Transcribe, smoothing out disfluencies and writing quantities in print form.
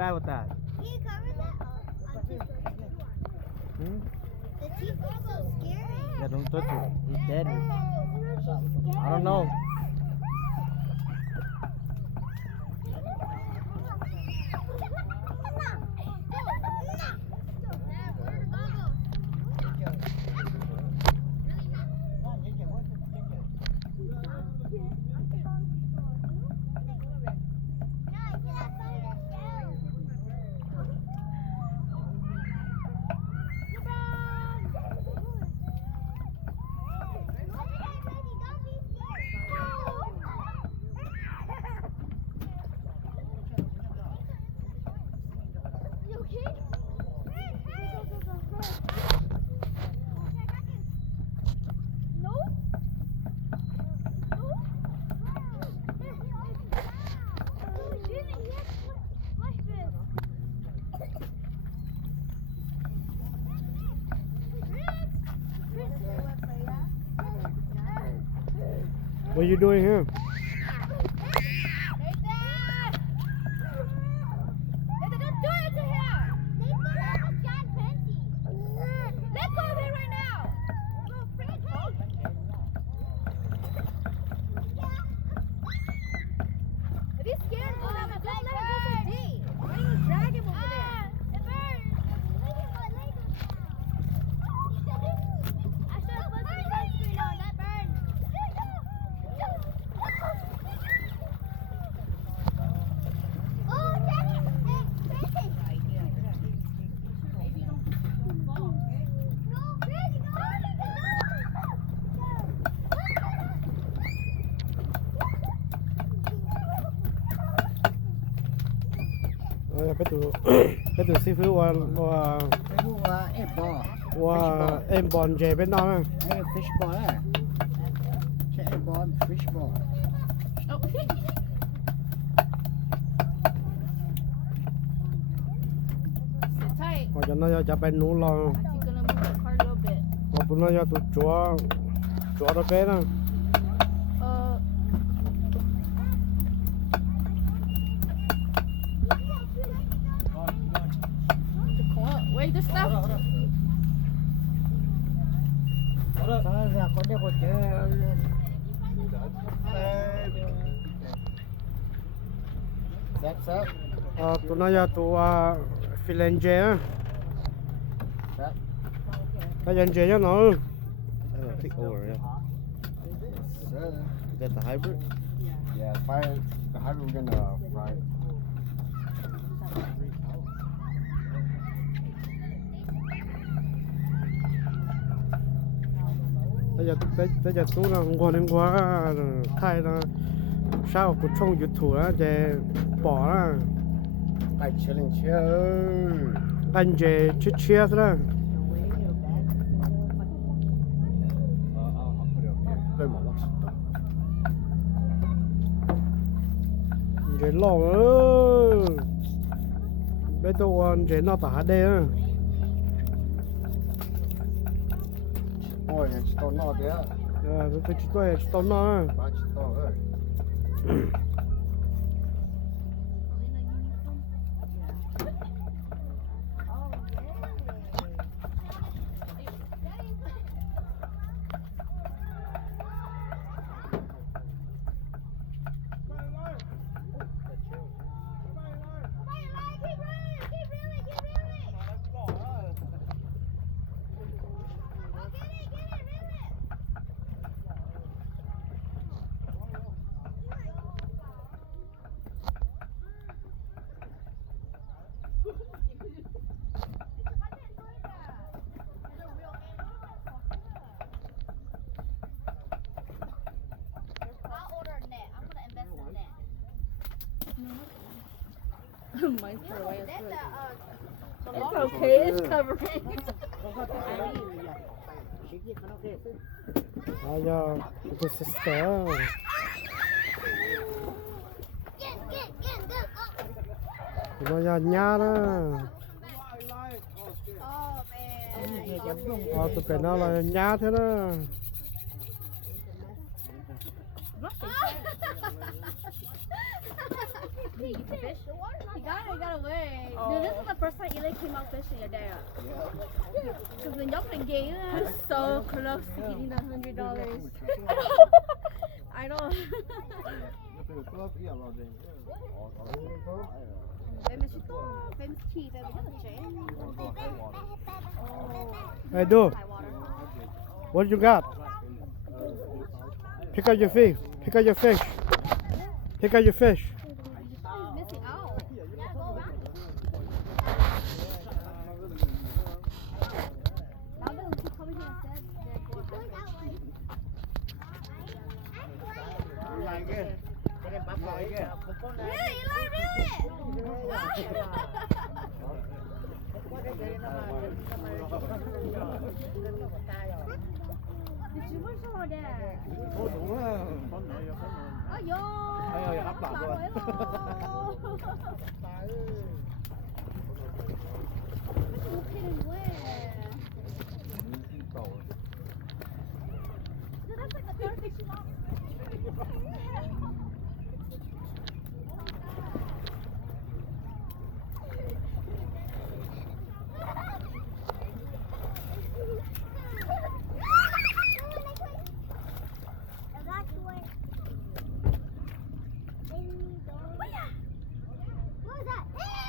bad with that. Can you cover that? Hmm? The teeth look so scary. Yeah, don't touch it. He's dead. I don't know. What are you doing here? Cái từ sư phụ và em bòn về bên đó nè. Fish ball á. Check em ball, fish ball. Hoặc cho nó cho bên nú lo. Hoặc bữa nó cho tụi chúa nó bé đó. Wait, this stuff. Ra có đeo một cái. Sắp. Tụi nó cho tụi philange á. Philange cho nó. I don't think over, yeah. Is that the hybrid? Yeah, the hybrid we're gonna fry. Bây giờ tôi là hôm qua thay là sao cũng trong YouTube á để bỏ á Ai chơi lên chơi anh về chia đó về lo bây giờ về nó tả đây á. Ôi, chỉ tao nó đấy á. Tôi chỉ tao nó. Ba chỉ tao ơi. Mine's for away. It's okay, it's covering. Your sister. Nó ra nhà đó. Tụi cái nó là nhà thế đó. Hey, you can fish? He got away. Dude, this is the first time Eli came out fishing a day. Because when y'all played game, I was so close to getting that $100. I know. Famous chief, Hey, do. What you got? Pick up your fish. Pick up your fish. Pick up your fish. missing out. Now that he told me he said they're going that way. Really, Eli, really? Did you watch all that? Thua đúng là con này là con Ôi dồi. ơi hấp lỏng rồi. What was that?